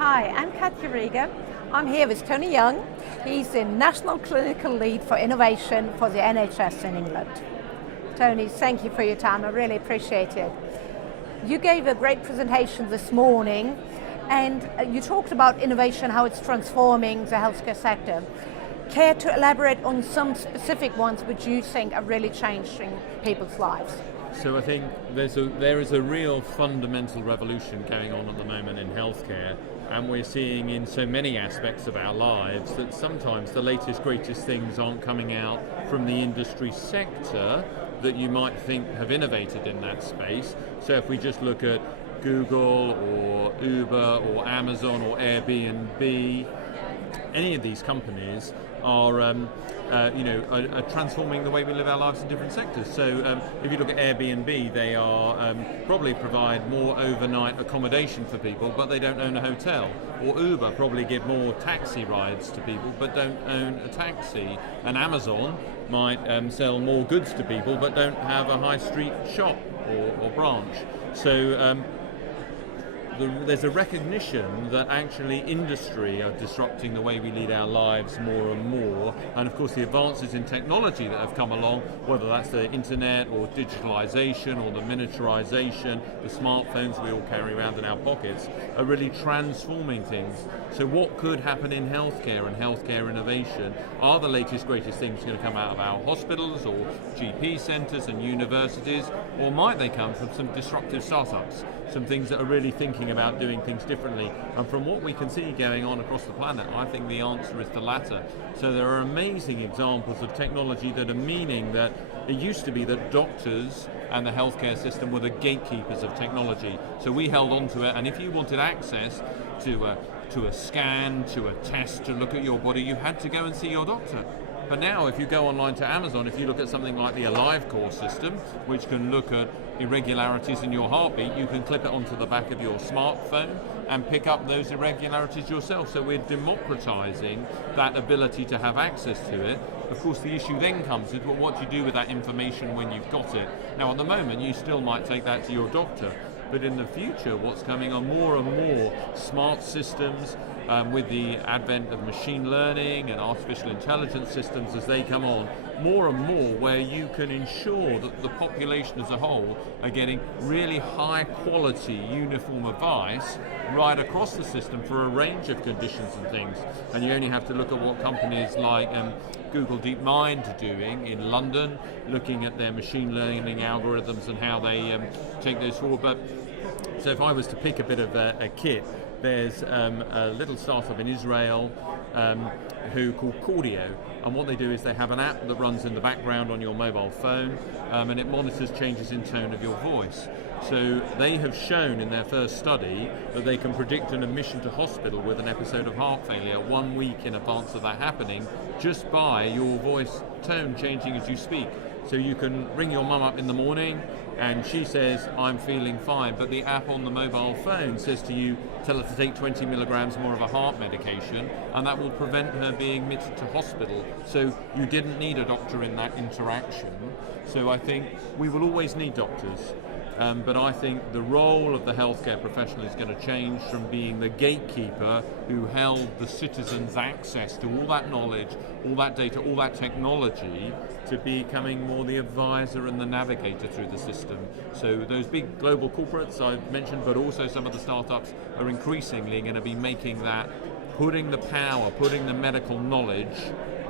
Hi, I'm Kathy Rieger. I'm here with Tony Young. He's the National Clinical Lead for Innovation for the NHS in England. Tony, thank you for your time. I really appreciate it. You gave a great presentation this morning, and you talked about innovation, how it's transforming the healthcare sector. Care to elaborate on some specific ones which you think are really changing people's lives? So I think there is a real fundamental revolution going on at the moment in healthcare, and we're seeing in so many aspects of our lives that sometimes the latest, greatest things aren't coming out from the industry sector that you might think have innovated in that space. So if we just look at Google or Uber or Amazon or Airbnb, any of these companies are transforming the way we live our lives in different sectors. So if you look at Airbnb, they are probably provide more overnight accommodation for people, but they don't own a hotel. Or Uber probably give more taxi rides to people, but don't own a taxi. And Amazon might sell more goods to people, but don't have a high street shop or branch. So there's a recognition that actually industry are disrupting the way we lead our lives more and more, and of course the advances in technology that have come along, whether that's the internet or digitalization or the miniaturization, the smartphones we all carry around in our pockets, are really transforming things. So what could happen in healthcare and healthcare innovation? Are the latest, greatest things going to come out of our hospitals or GP centres and universities, or might they come from some disruptive startups? Some things that are really thinking about doing things differently. And from what we can see going on across the planet, I think the answer is the latter. So there are amazing examples of technology that are meaning that it used to be that doctors and the healthcare system were the gatekeepers of technology. So we held on to it, and if you wanted access to a scan, to a test, to look at your body, you had to go and see your doctor. But now if you go online to Amazon, if you look at something like the AliveCore system, which can look at irregularities in your heartbeat, you can clip it onto the back of your smartphone and pick up those irregularities yourself. So we're democratizing that ability to have access to it. Of course, the issue then comes is, well, what do you do with that information when you've got it? Now, at the moment, you still might take that to your doctor. But in the future, what's coming are more and more smart systems with the advent of machine learning and artificial intelligence systems as they come on, more and more where you can ensure that the population as a whole are getting really high quality uniform advice right across the system for a range of conditions and things. And you only have to look at what companies like Google DeepMind are doing in London, looking at their machine learning algorithms and how they take those forward. So if I was to pick a bit of a kit, there's a little startup in Israel who called Cordio, and what they do is they have an app that runs in the background on your mobile phone, and it monitors changes in tone of your voice. So they have shown in their first study that they can predict an admission to hospital with an episode of heart failure 1 week in advance of that happening, just by your voice tone changing as you speak. So you can ring your mum up in the morning and she says, I'm feeling fine, but the app on the mobile phone says to you, tell her to take 20 milligrams more of a heart medication, and that will prevent her being admitted to hospital. So you didn't need a doctor in that interaction. So I think we will always need doctors. But I think the role of the healthcare professional is going to change from being the gatekeeper who held the citizens' access to all that knowledge, all that data, all that technology, to becoming more the advisor and the navigator through the system. So those big global corporates I've mentioned, but also some of the startups, are increasingly going to be making that, putting the power, putting the medical knowledge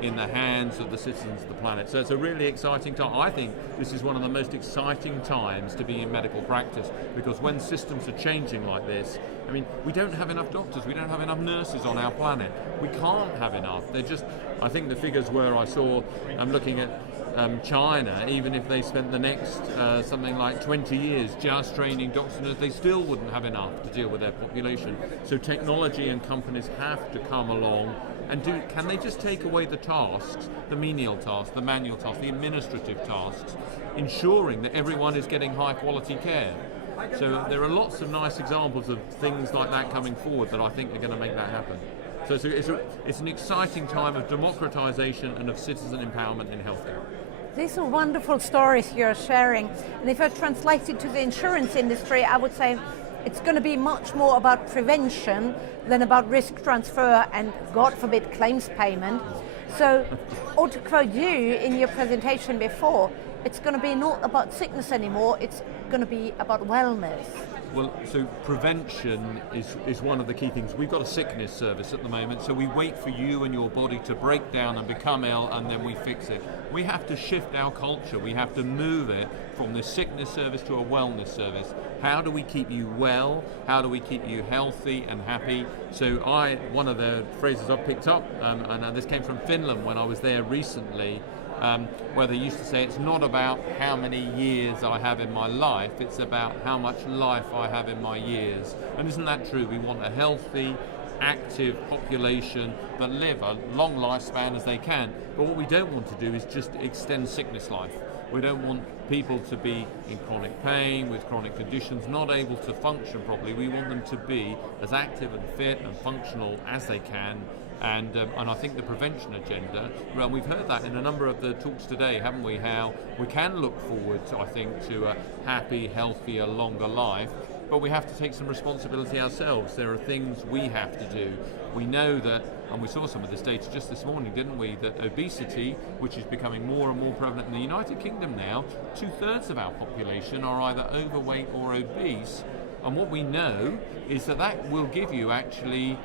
in the hands of the citizens of the planet. So it's a really exciting time. I think this is one of the most exciting times to be in medical practice, because when systems are changing like this, I mean, we don't have enough doctors, we don't have enough nurses on our planet. We can't have enough. They're just, I think the figures were, I saw, I'm looking at China, even if they spent the next something like 20 years just training doctors, they still wouldn't have enough to deal with their population. So technology and companies have to come along and can they just take away the tasks, the menial tasks, the manual tasks, the administrative tasks, ensuring that everyone is getting high quality care. So there are lots of nice examples of things like that coming forward that I think are going to make that happen. So it's an exciting time of democratization and of citizen empowerment in healthcare. These are wonderful stories you're sharing. And if I translate it to the insurance industry, I would say it's going to be much more about prevention than about risk transfer and, God forbid, claims payment. So, or to quote you in your presentation before, it's going to be not about sickness anymore, it's going to be about wellness. Well, so prevention is one of the key things. We've got a sickness service at the moment, so we wait for you and your body to break down and become ill, and then we fix it. We have to shift our culture. We have to move it from the sickness service to a wellness service. How do we keep you well? How do we keep you healthy and happy? So one of the phrases I've picked up, and this came from Finland when I was there recently, where they used to say it's not about how many years I have in my life, it's about how much life I have in my years. And isn't that true? We want a healthy, active population that live a long lifespan as they can. But what we don't want to do is just extend sickness life. We don't want people to be in chronic pain, with chronic conditions, not able to function properly. We want them to be as active and fit and functional as they can. And I think the prevention agenda, well, we've heard that in a number of the talks today, haven't we, how we can look forward, I think, to a happy, healthier, longer life, but we have to take some responsibility ourselves. There are things we have to do. We know that, and we saw some of this data just this morning, didn't we, that obesity, which is becoming more and more prevalent in the United Kingdom now, 2/3 of our population are either overweight or obese, and what we know is that will give you actually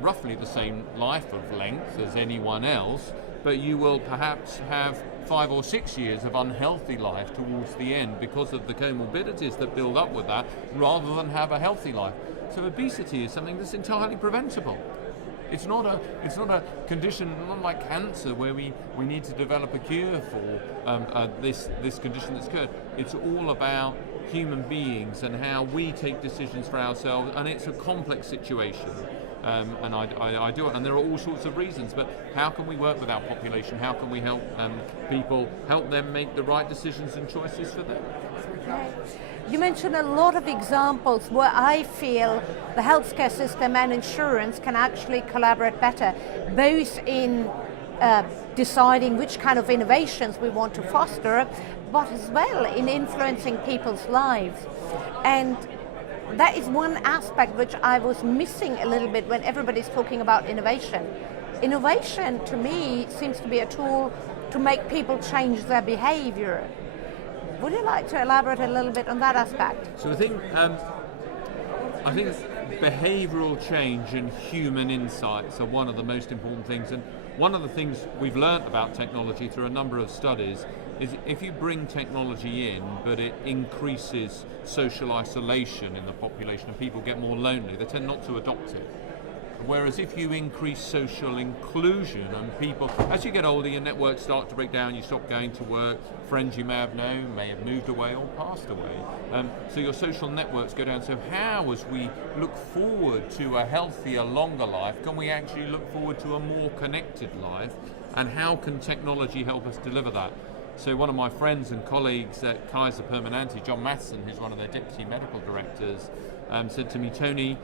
roughly the same life of length as anyone else, but you will perhaps have 5 or 6 years of unhealthy life towards the end because of the comorbidities that build up with that, rather than have a healthy life. So obesity is something that's entirely preventable. It's not a condition, not like cancer, where we need to develop a cure for this condition that's occurred. It's all about human beings and how we take decisions for ourselves, and it's a complex situation. And I do it, and there are all sorts of reasons, but how can we work with our population? How can we help people, help them make the right decisions and choices for them? Okay. You mentioned a lot of examples where I feel the healthcare system and insurance can actually collaborate better, both in deciding which kind of innovations we want to foster, but as well in influencing people's lives. And that is one aspect which I was missing a little bit when everybody's talking about innovation. Innovation, to me, seems to be a tool to make people change their behavior. Would you like to elaborate a little bit on that aspect? So I think behavioural change and human insights are one of the most important things. And one of the things we've learnt about technology through a number of studies is if you bring technology in, but it increases social isolation in the population and people get more lonely, they tend not to adopt it. Whereas if you increase social inclusion and people, as you get older, your networks start to break down, you stop going to work, friends you may have known may have moved away or passed away. So your social networks go down. So how, as we look forward to a healthier, longer life, can we actually look forward to a more connected life? And how can technology help us deliver that? So one of my friends and colleagues at Kaiser Permanente, John Matheson, who's one of their deputy medical directors, said to me, Tony,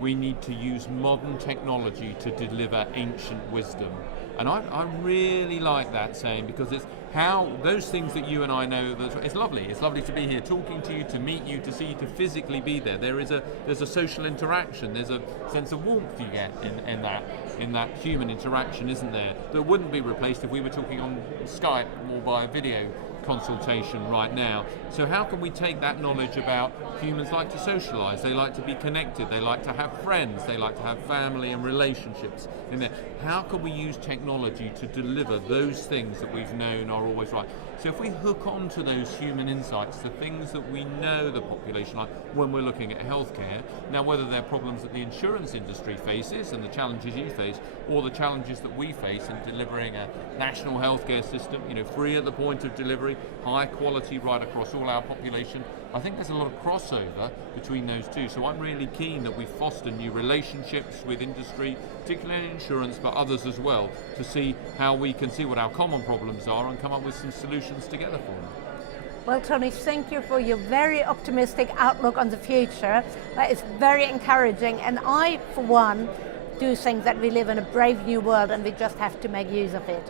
we need to use modern technology to deliver ancient wisdom. And I really like that saying, because it's how those things that you and I know, it's lovely. It's lovely to be here talking to you, to meet you, to see you, to physically be there. There's a social interaction. There's a sense of warmth you get in that human interaction, isn't there? That wouldn't be replaced if we were talking on Skype or by a video consultation right now. So how can we take that knowledge about humans like to socialize, they like to be connected, they like to have friends, they like to have family and relationships in there. How can we use technology to deliver those things that we've known are always right? So if we hook on to those human insights, the things that we know the population like when we're looking at healthcare, now whether they're problems that the insurance industry faces and the challenges you face, or the challenges that we face in delivering a national healthcare system, free at the point of delivery, high quality right across all our population, I think there's a lot of crossover between those two. So I'm really keen that we foster new relationships with industry, particularly in insurance, but others as well, to see how we can see what our common problems are and come up with some solutions together for them. Well, Tony, thank you for your very optimistic outlook on the future. That is very encouraging, and I, for one, do think that we live in a brave new world and we just have to make use of it.